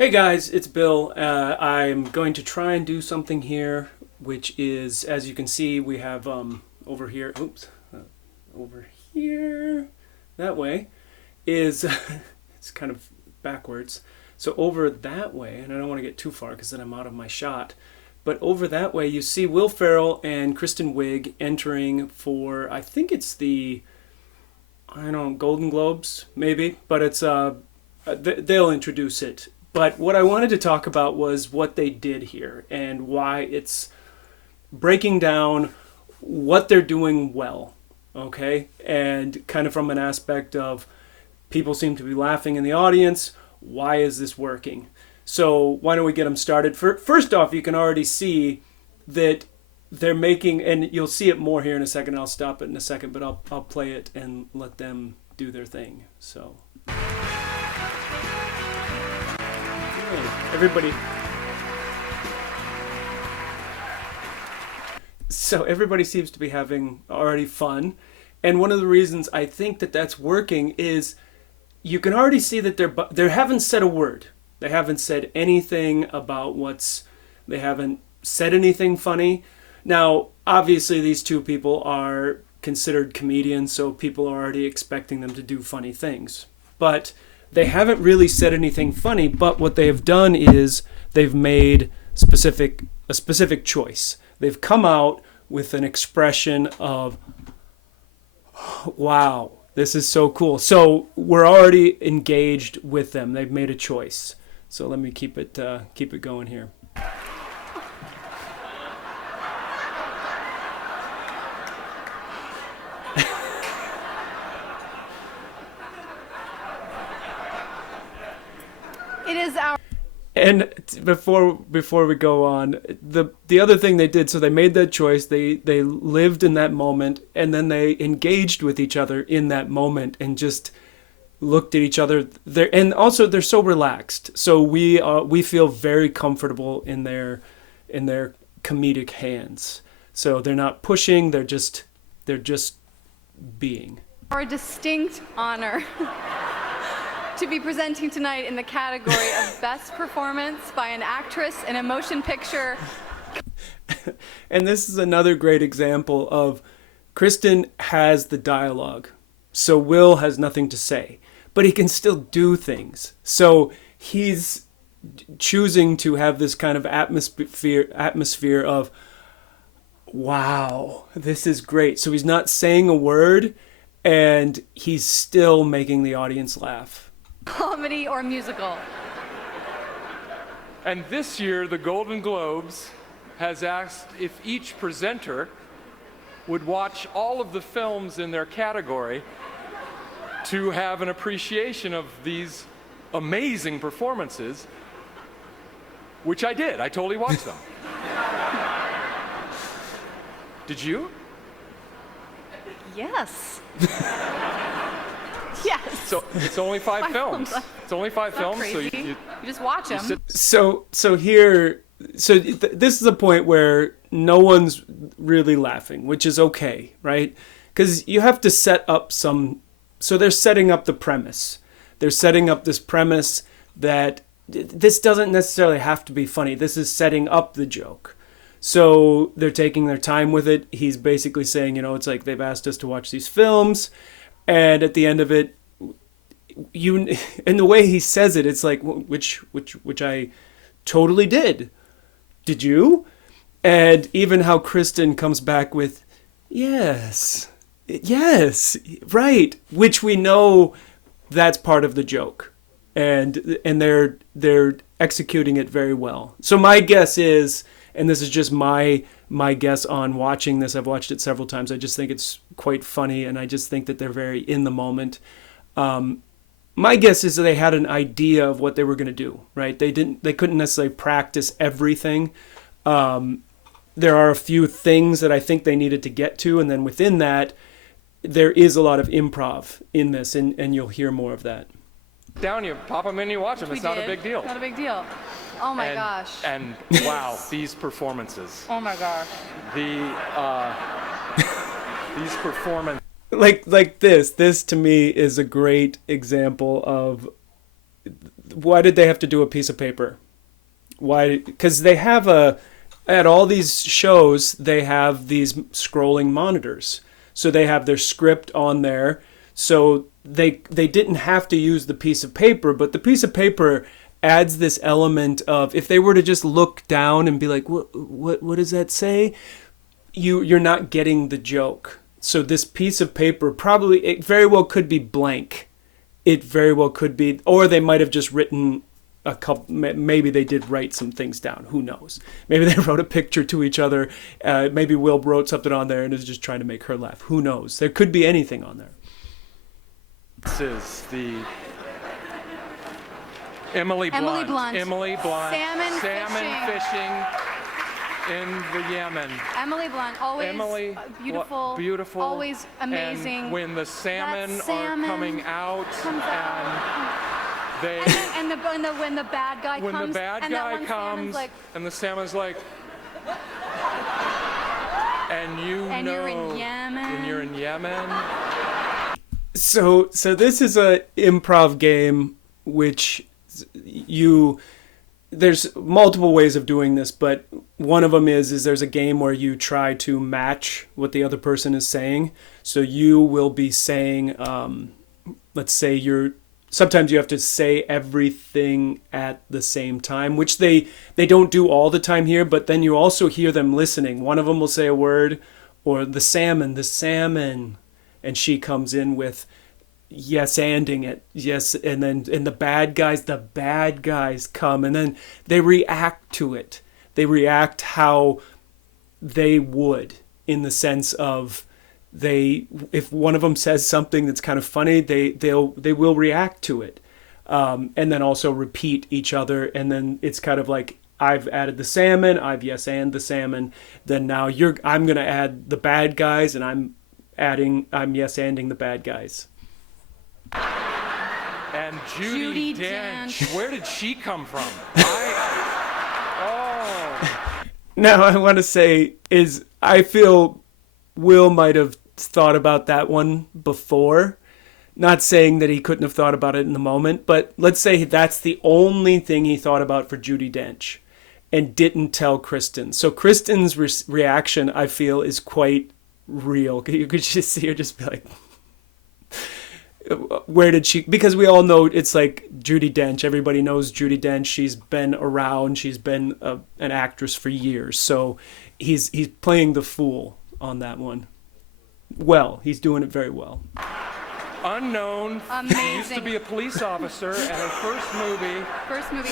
Hey guys, it's Bill. I'm going to try and do something here, which is, as you can see, we have over here. Oops, over here. That way is it's kind of backwards. So over that way, and I don't want to get too far because then I'm out of my shot. But over that way, you see Will Ferrell and Kristen Wiig entering for, I think it's the, I don't know, Golden Globes maybe, but it's they'll introduce it. But what I wanted to talk about was what they did here and why it's breaking down what they're doing well, okay? And kind of from an aspect of people seem to be laughing in the audience. Why is this working? So why don't we get them started? First off, you can already see that they're making, and you'll see it more here in a second. I'll stop it in a second, but I'll play it and let them do their thing. So. Everybody. So everybody seems to be having already fun. And one of the reasons I think that that's working is you can already see that they haven't said a word. They haven't said anything about they haven't said anything funny. Now, obviously these two people are considered comedians, so people are already expecting them to do funny things. But they haven't really said anything funny, but what they have done is they've made a specific choice. They've come out with an expression of, wow, this is so cool. So we're already engaged with them. They've made a choice. So let me keep it going here. It is our. And before we go on, the other thing they did, so they made that choice, they lived in that moment, and then they engaged with each other in that moment and just looked at each other there, and also they're so relaxed. So we feel very comfortable in their comedic hands. So they're not pushing, they're just being. Our distinct honor to be presenting tonight in the category of Best Performance by an Actress in a Motion Picture. And this is another great example of Kristen has the dialogue, so Will has nothing to say, but he can still do things. So he's choosing to have this kind of atmosphere of, wow, this is great. So he's not saying a word, and he's still making the audience laugh. Comedy or musical. And this year, the Golden Globes has asked if each presenter would watch all of the films in their category to have an appreciation of these amazing performances, which I did. I totally watched them. Did you? Yes. Yes. So it's only five films. It's only five films. Crazy. So you just watch them. So this is a point where no one's really laughing, which is okay, right? Because you have to set up so they're setting up the premise. They're setting up this premise that this doesn't necessarily have to be funny. This is setting up the joke. So they're taking their time with it. He's basically saying, it's like they've asked us to watch these films, and at the end of it, and the way he says it, it's like, which I totally did. Did you? And even how Kristen comes back with, yes, right, which we know that's part of the joke, and they're executing it very well. So my guess is, and this is just my guess on watching this, I've watched it several times, I just think it's quite funny, and I just think that they're very in the moment. My guess is that they had an idea of what they were going to do, right? They couldn't necessarily practice everything. There are a few things that I think they needed to get to, and then within that, there is a lot of improv in this, and you'll hear more of that. down, you pop them in, you watch them. It's not a big deal. Not a big deal. Oh my gosh. And wow, these performances. Oh my gosh. These performances. Like this to me is a great example of why did they have to do a piece of paper? Why? Because they have at all these shows, they have these scrolling monitors. So they have their script on there. So they didn't have to use the piece of paper, but the piece of paper adds this element of, if they were to just look down and be like, what does that say? You're not getting the joke. So this piece of paper it very well could be blank. It very well could be, or they might have just written a couple, maybe they did write some things down. Who knows? Maybe they wrote a picture to each other. Maybe Will wrote something on there and is just trying to make her laugh. Who knows? There could be anything on there. This is the Emily Blunt. Salmon fishing in the Yemen. Emily Blunt, always beautiful, always amazing. And when the salmon are coming out, when the bad guy comes, and the salmon's like, and you're in Yemen. So this is a improv game, which there's multiple ways of doing this, but one of them is there's a game where you try to match what the other person is saying. So you will be saying, let's say sometimes you have to say everything at the same time, which they don't do all the time here, but then you also hear them listening. One of them will say a word, or the salmon, and she comes in with yes-anding it, yes, and the bad guys come, and then they react to it. They react how they would, in the sense of if one of them says something that's kind of funny, they will react to it, and then also repeat each other, and then it's kind of like, I've added the salmon, I've yes-and the salmon, then now I'm gonna add the bad guys, and I'm yes-anding the bad guys. And Judy Dench, where did she come from? Now I want to say I feel Will might have thought about that one before. Not saying that he couldn't have thought about it in the moment, but let's say that's the only thing he thought about for Judy Dench and didn't tell Kristen. So Kristen's reaction, I feel, is quite real. You could just see her just be like, where did she, because we all know it's like Judy Dench. Everybody knows Judy Dench. She's been around. She's been an actress for years. So he's playing the fool on that one. Well, he's doing it very well. Unknown. Amazing. Used to be a police officer, and her first movie,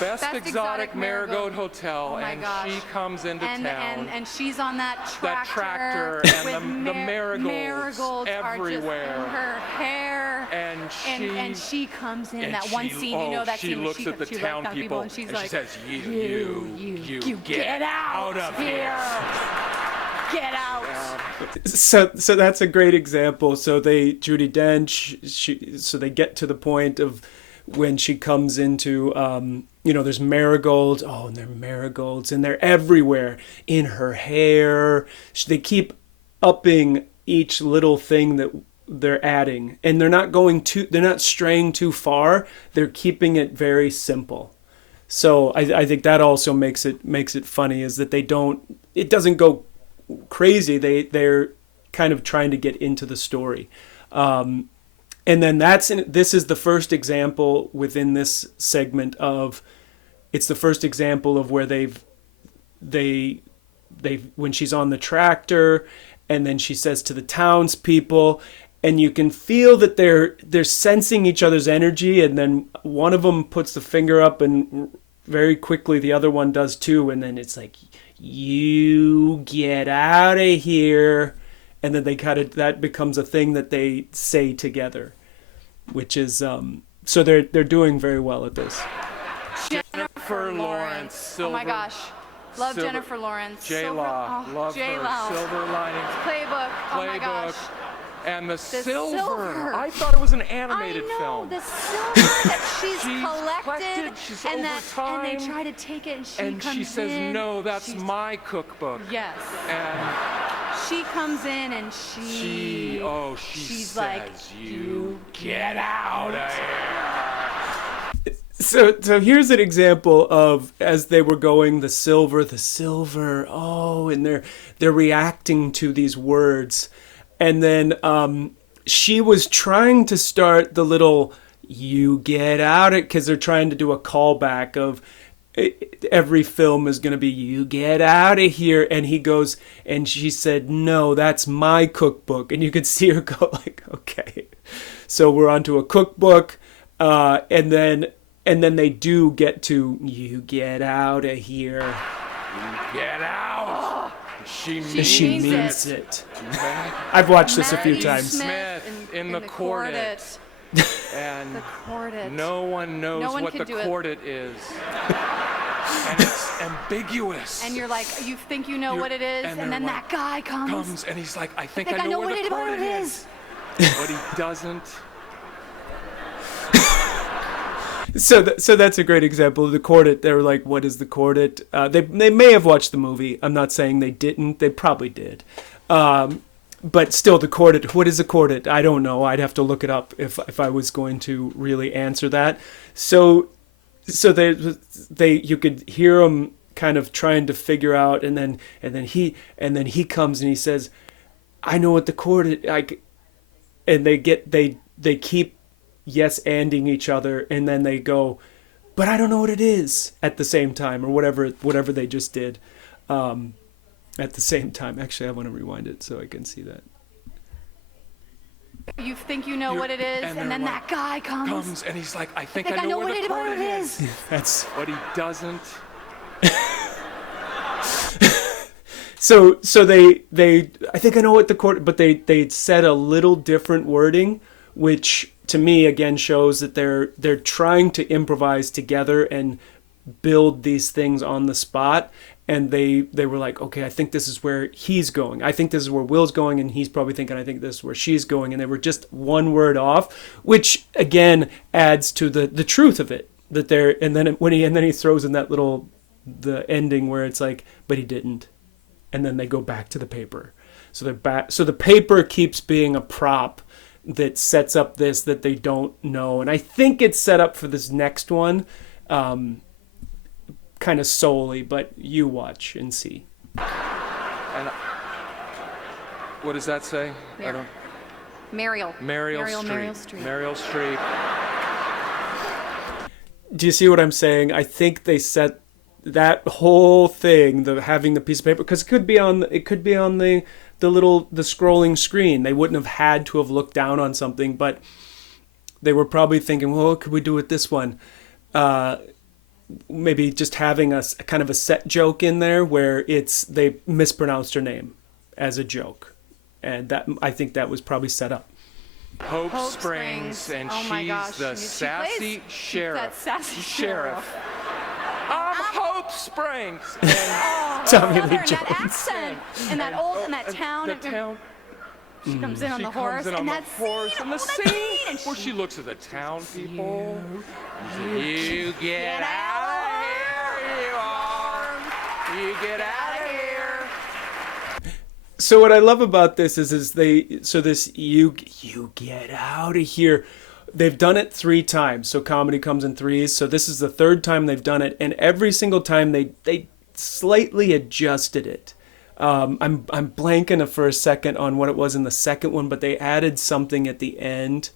Best Exotic Marigold Hotel, and gosh. She comes into town. And she's on that tractor and the marigolds everywhere. Are just in her hair. And she comes in that one scene, that she scene looks at the town people and she's like, she says, you get out of here. Get out. So that's a great example. So Judy Dench, so they get to the point of when she comes into, there's marigolds. Oh, and they're marigolds, and they're everywhere in her hair. They keep upping each little thing that they're adding, and they're not straying too far. They're keeping it very simple. So I think that also makes it funny, is that it doesn't go crazy. They're kind of trying to get into the story, and then this is the first example within this segment of, it's the first example of where they've when she's on the tractor, and then she says to the townspeople, and you can feel that they're sensing each other's energy, and then one of them puts the finger up, and very quickly the other one does too, and then it's like, you get out of here, and then that becomes a thing that they say together, which is so they're doing very well at this. Jennifer Lawrence. Oh my gosh, love Jennifer Lawrence. J-Law, love her. Silver Linings Playbook. Oh my gosh. And the silver. I thought it was an animated film. The silver that she's collected, she's and over time, and they try to take it, and she says, in. "No, that's my cookbook." Yes. And she comes in, and she's says, "You get out of here." So here's an example of, as they were going, the silver, and they're reacting to these words. And then she was trying to start the little "you get out it," because they're trying to do a callback of every film is going to be "you get out of here," and he goes, and she said, "No, that's my cookbook." And you could see her go like, okay, so we're onto a cookbook, and then they do get to "you get out of here." You get out. She means it. I've watched this a few Maggie times. Smith in the Quartet. And The Quartet. no one knows what the Quartet is. And it's ambiguous. And you're like, you think you know what it is, and then that guy comes. And he's like, I think I know what the Quartet is. But he doesn't. So that's a great example of the Quartet. They were like, what is the Quartet? They may have watched the movie. I'm not saying they didn't. They probably did. But still, the Quartet, what is a Quartet? I don't know. I'd have to look it up if I was going to really answer that. So they you could hear them kind of trying to figure out, and then he comes and he says, I know what the Quartet, and they keep yes-anding each other, and then they go, but I don't know what it is at the same time, or whatever they just did at the same time. Actually, I want to rewind it so I can see that. You think you know what it is, and then that guy comes. And he's like, I think I know what the Quartet is. That's what he doesn't. So they I think I know what the Quartet, but they said a little different wording, which to me again shows that they're trying to improvise together and build these things on the spot. And they were like, okay, I think this is where he's going. I think this is where Will's going, and he's probably thinking, I think this is where she's going. And they were just one word off, which again adds to the truth of it. That they're, and then he throws in that the ending where it's like, but he didn't. And then they go back to the paper. So they're back. So the paper keeps being a prop that sets up this that they don't know. And I think it's set up for this next one. Kind of solely, but you watch and see. And what does that say? I don't. Meryl Streep. Meryl Streep. Do you see what I'm saying? I think they set that whole thing, having the piece of paper, because it could be on the scrolling screen. They wouldn't have had to have looked down on something, but they were probably thinking, well, what could we do with this one? Maybe just having a kind of a set joke in there where they mispronounced her name as a joke, and that I think that was probably set up. Hope Springs, and she's the sassy sheriff. Sassy sheriff. I'm Hope Springs. And Tommy Lee Jones. That accent, and that town. The town. She comes in on the horse, and that scene where she looks at the town people. You get out of here, you are. You get out of here. So what I love about this is you get out of here. They've done it 3 times. So comedy comes in threes. So this is the 3rd time they've done it, and every single time they slightly adjusted it. I'm blanking for a second on what it was in the second one, but they added something at the end.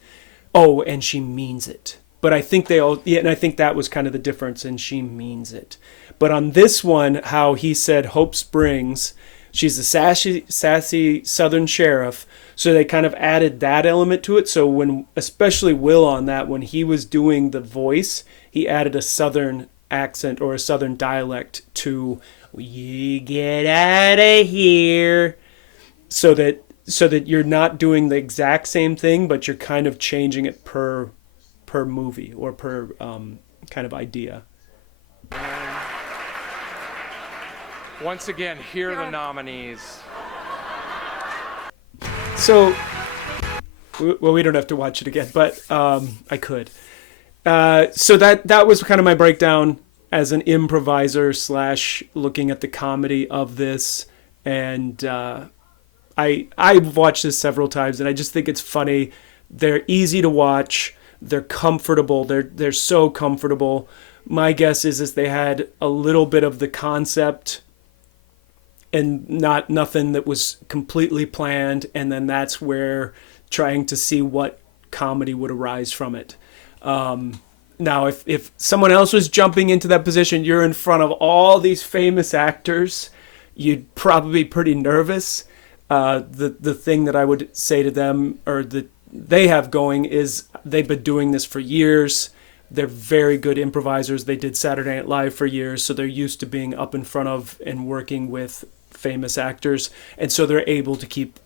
Oh, and she means it. But I think and I think that was kind of the difference, and she means it. But on this one, how he said Hope Springs, she's a sassy Southern sheriff. So they kind of added that element to it. So when, especially Will on that, when he was doing the voice, he added a Southern accent or a Southern dialect to "you get out of here," so that you're not doing the exact same thing, but you're kind of changing it per movie or per kind of idea. Once again, here are the nominees. So, well, we don't have to watch it again, but I could. So that was kind of my breakdown as an improviser / looking at the comedy of this. And I've watched this several times, and I just think it's funny. They're easy to watch. They're comfortable. They're so comfortable. My guess is they had a little bit of the concept and nothing that was completely planned, and then that's where trying to see what comedy would arise from it. Now, if someone else was jumping into that position, you're in front of all these famous actors, you'd probably be pretty nervous. The thing that I would say to them, or that they have going, is they've been doing this for years. They're very good improvisers. They did Saturday Night Live for years, so they're used to being up in front of and working with famous actors, and so they're able to keep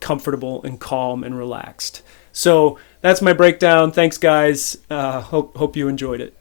comfortable and calm and relaxed. So that's my breakdown. Thanks, guys. Hope you enjoyed it.